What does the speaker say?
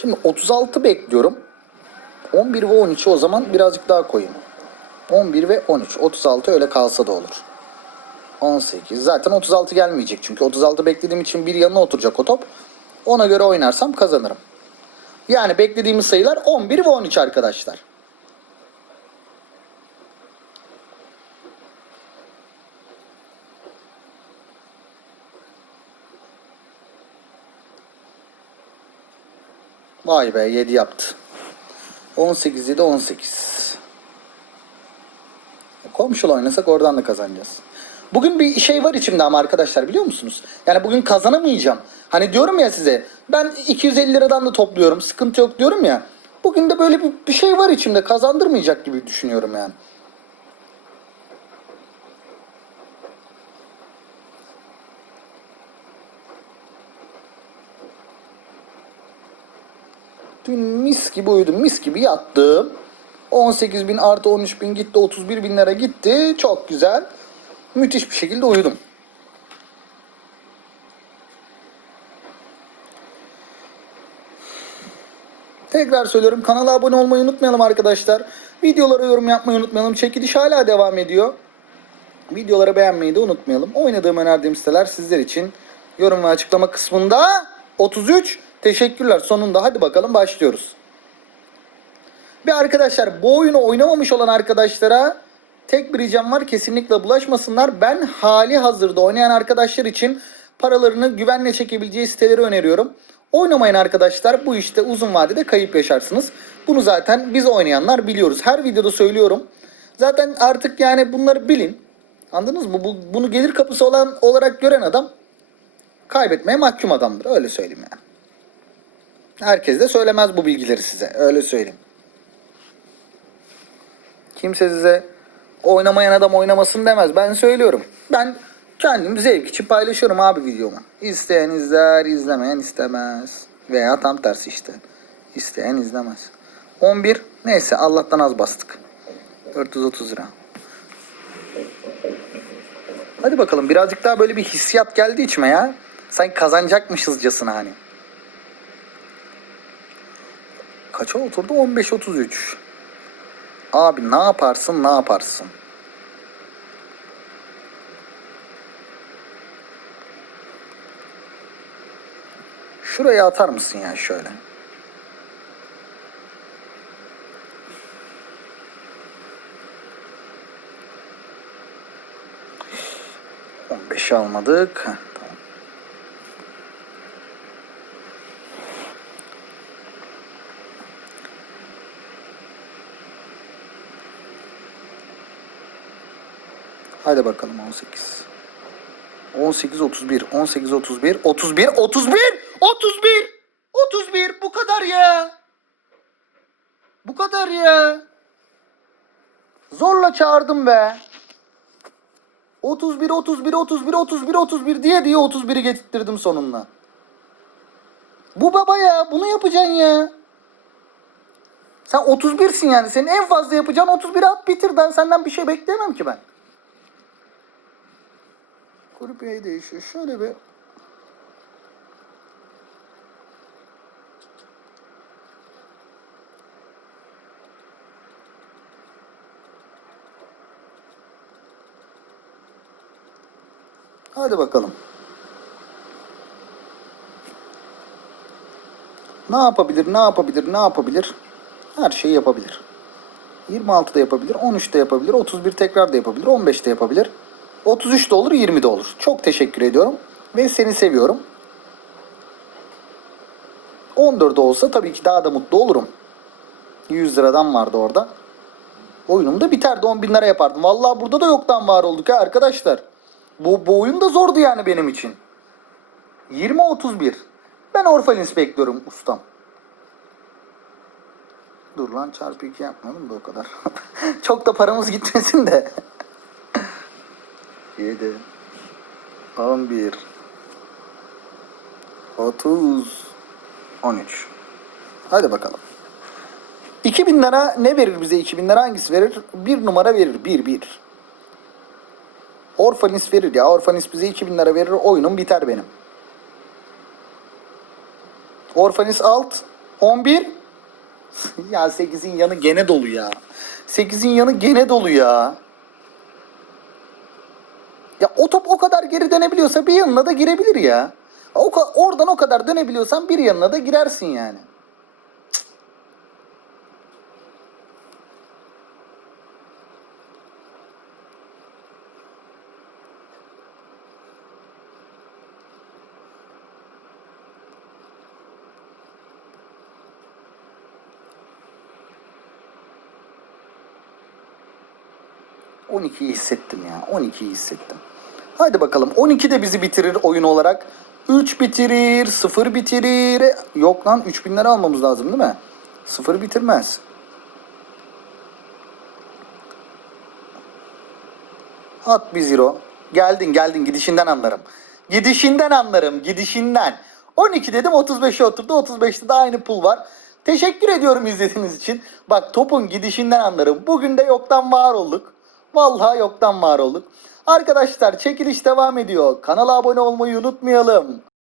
Şimdi 36 bekliyorum. 11 ve 13'ü o zaman birazcık daha koyayım. 11 ve 13. 36 öyle kalsa da olur. 18. Zaten 36 gelmeyecek. Çünkü 36 beklediğim için bir yanına oturacak o top. Ona göre oynarsam kazanırım. Yani beklediğimiz sayılar 11 ve 13 arkadaşlar. Vay be 7 yaptı. 18 7 18. Komşulu oynasak oradan da kazanacağız. Bugün bir şey var içimde ama arkadaşlar biliyor musunuz? Yani bugün kazanamayacağım. Hani diyorum ya size ben 250 liradan da topluyorum sıkıntı yok diyorum ya. Bugün de böyle bir, bir şey var içimde kazandırmayacak gibi düşünüyorum yani. Dün mis gibi uyudum, mis gibi yattım. 18 bin artı 13 bin gitti, 31 bin lira gitti. Çok güzel. Müthiş bir şekilde uyudum. Tekrar söylüyorum kanala abone olmayı unutmayalım arkadaşlar. Videolara yorum yapmayı unutmayalım. Çekiliş hala devam ediyor. Videoları beğenmeyi de unutmayalım. Oynadığım önerdiğim siteler sizler için. Yorum ve açıklama kısmında 33. Teşekkürler. Sonunda hadi bakalım başlıyoruz. Bir arkadaşlar bu oyunu oynamamış olan arkadaşlara tek bir ricam var kesinlikle bulaşmasınlar. Ben hali hazırda oynayan arkadaşlar için paralarını güvenle çekebileceği siteleri öneriyorum. Oynamayan arkadaşlar bu işte uzun vadede kayıp yaşarsınız. Bunu zaten biz oynayanlar biliyoruz. Her videoda söylüyorum. Zaten artık yani bunları bilin. Anladınız mı? Bu, bunu gelir kapısı olan olarak gören adam kaybetmeye mahkum adamdır. Öyle söyleyeyim yani. Herkes de söylemez bu bilgileri size. Öyle söyleyeyim. Kimse size oynamayan adam oynamasın demez. Ben söylüyorum. Ben kendim zevk için paylaşıyorum abi videomu. İsteyen izler, izlemeyen istemez. Veya tam tersi işte. İsteyen izlemez. 11 neyse Allah'tan az bastık. 430 lira. Hadi bakalım birazcık daha böyle bir hissiyat geldi içime ya. Sanki kazanacakmışızcasına hani. Kaça oturdu? 15.33. Abi ne yaparsın ne yaparsın? Şuraya atar mısın ya şöyle? Almadık. Hadi bakalım 18. 18 31 18 31 31 31 31 31 bu kadar ya. Bu kadar ya. Zorla çağırdım be. 31 31 31 31 31 diye diye 31'i getirttirdim sonunda. Bu baba ya bunu yapacaksın ya. Sen 31'sin yani. Senin en fazla yapacağın 31'i at bitir. Ben senden bir şey bekleyemem ki ben. Grup üye değişiyor. Şöyle bir Hadi bakalım. Ne yapabilir, ne yapabilir, ne yapabilir? Her şeyi yapabilir. 26'da yapabilir, 13'te yapabilir, 31 tekrar da yapabilir, 15'te yapabilir. 33 de olur, 20 de olur. Çok teşekkür ediyorum ve seni seviyorum. 14 olsa tabii ki daha da mutlu olurum. 100 liradan vardı orada. Oyunum da biterdi 10 bin lira yapardım. Vallahi burada da yoktan var olduk ha arkadaşlar. Bu, bu oyun da zordu yani benim için. 20-31. Ben Orphalins bekliyorum ustam. Dur lan çarpı 2 yapmadım da o kadar. Çok da paramız gitmesin de. 7 11 30 13 Hadi bakalım. 2000 lira ne verir bize 2000 lira hangisi verir? Bir numara verir. 1 1. Orphanis verir ya. Orphanis bize 2000 lira verir. Oyunum biter benim. Orphanis alt. 11. ya 8'in yanı gene dolu ya. 8'in yanı gene dolu ya. O top o kadar geri dönebiliyorsa bir yanına da girebilir ya. O, oradan o kadar dönebiliyorsan bir yanına da girersin yani. Cık. ...12'yi hissettim ya. 12'yi hissettim. Hadi bakalım. 12 de bizi bitirir oyun olarak. 3 bitirir, 0 bitirir. Yok lan 3000'leri almamız lazım değil mi? 0 bitirmez. At bir zero. Geldin geldin gidişinden anlarım. Gidişinden anlarım gidişinden. 12 dedim 35'e oturdu. 35'te de aynı pul var. Teşekkür ediyorum izlediğiniz için. Bak topun gidişinden anlarım. Bugün de yoktan var olduk. Vallahi yoktan var olduk. Arkadaşlar çekiliş devam ediyor. Kanala abone olmayı unutmayalım.